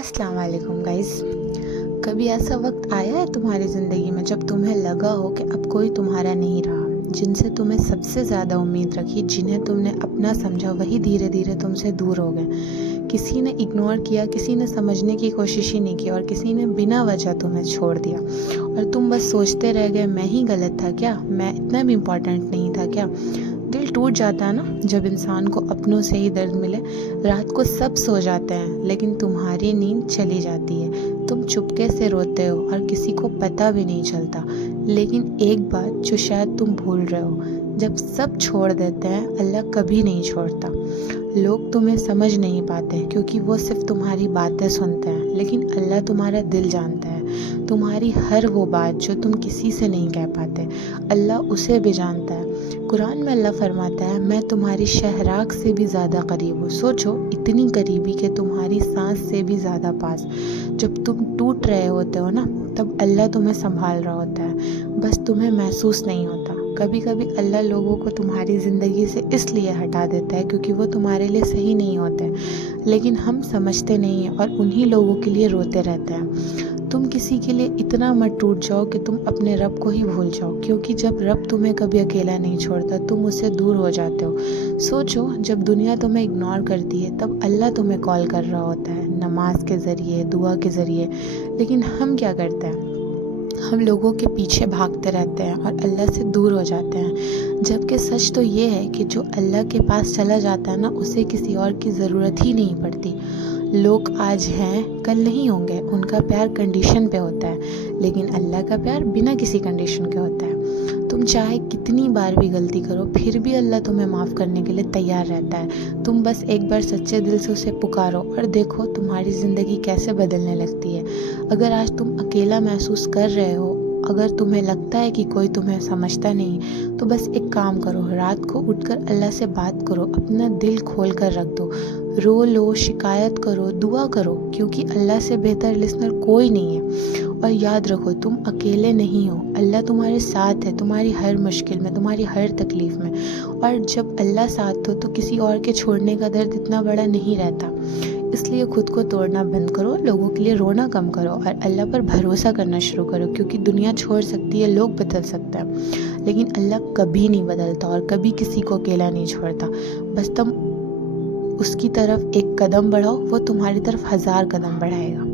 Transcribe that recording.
अस्सलाम वालेकुम गाइस। कभी ऐसा वक्त आया है तुम्हारी ज़िंदगी में जब तुम्हें लगा हो कि अब कोई तुम्हारा नहीं रहा, जिनसे तुम्हें सबसे ज़्यादा उम्मीद रखी, जिन्हें तुमने अपना समझा, वही धीरे धीरे तुमसे दूर हो गए। किसी ने इग्नोर किया, किसी ने समझने की कोशिश ही नहीं की और किसी ने बिना वजह तुम्हें छोड़ दिया और तुम बस सोचते रह गए, मैं ही गलत था क्या, मैं इतना भी इम्पोर्टेंट नहीं था क्या। दिल टूट जाता है ना जब इंसान को अपनों से ही दर्द मिले। रात को सब सो जाते हैं लेकिन तुम्हारी नींद चली जाती है। तुम चुपके से रोते हो और किसी को पता भी नहीं चलता। लेकिन एक बात जो शायद तुम भूल रहे हो, जब सब छोड़ देते हैं अल्लाह कभी नहीं छोड़ता। लोग तुम्हें समझ नहीं पाते क्योंकि वो सिर्फ तुम्हारी बातें सुनते हैं, लेकिन अल्लाह तुम्हारा दिल जानता है। तुम्हारी हर वो बात जो तुम किसी से नहीं कह पाते, अल्लाह उसे भी जानता है। कुरान में अल्लाह फरमाता है, मैं तुम्हारी शहराग से भी ज़्यादा करीब हूँ। सोचो, इतनी करीबी कि तुम्हारी सांस से भी ज़्यादा पास। जब तुम टूट रहे होते हो ना, तब अल्लाह तुम्हें संभाल रहा होता है, बस तुम्हें महसूस नहीं होता। कभी कभी अल्लाह लोगों को तुम्हारी ज़िंदगी से इसलिए हटा देता है क्योंकि वो तुम्हारे लिए सही नहीं होते, लेकिन हम समझते नहीं हैं और उन्हीं लोगों के लिए रोते रहते हैं। तुम किसी के लिए इतना मत टूट जाओ कि तुम अपने रब को ही भूल जाओ, क्योंकि जब रब तुम्हें कभी अकेला नहीं छोड़ता तुम उससे दूर हो जाते हो। सोचो, जब दुनिया तुम्हें इग्नोर करती है तब अल्लाह तुम्हें कॉल कर रहा होता है, नमाज के ज़रिए, दुआ के ज़रिए। लेकिन हम क्या करते हैं, हम लोगों के पीछे भागते रहते हैं और अल्लाह से दूर हो जाते हैं। जबकि सच तो ये है कि जो अल्लाह के पास चला जाता है ना, उसे किसी और की ज़रूरत ही नहीं पड़ती। लोग आज हैं कल नहीं होंगे, उनका प्यार कंडीशन पे होता है, लेकिन अल्लाह का प्यार बिना किसी कंडीशन के होता है। तुम चाहे कितनी बार भी गलती करो, फिर भी अल्लाह तुम्हें माफ़ करने के लिए तैयार रहता है। तुम बस एक बार सच्चे दिल से उसे पुकारो और देखो तुम्हारी ज़िंदगी कैसे बदलने लगती है। अगर आज तुम अकेला महसूस कर रहे हो, अगर तुम्हें लगता है कि कोई तुम्हें समझता नहीं, तो बस एक काम करो, रात को उठकर अल्लाह से बात करो, अपना दिल खोल कर रख दो, रो लो, शिकायत करो, दुआ करो, क्योंकि अल्लाह से बेहतर लिसनर कोई नहीं है। और याद रखो, तुम अकेले नहीं हो, अल्लाह तुम्हारे साथ है, तुम्हारी हर मुश्किल में, तुम्हारी हर तकलीफ़ में। और जब अल्लाह साथ हो तो किसी और के छोड़ने का दर्द इतना बड़ा नहीं रहता। इसलिए खुद को तोड़ना बंद करो, लोगों के लिए रोना कम करो और अल्लाह पर भरोसा करना शुरू करो, क्योंकि दुनिया छोड़ सकती है, लोग बदल सकते हैं, लेकिन अल्लाह कभी नहीं बदलता और कभी किसी को अकेला नहीं छोड़ता। बस तुम उसकी तरफ एक कदम बढ़ाओ, वो तुम्हारी तरफ 1000 कदम बढ़ाएगा।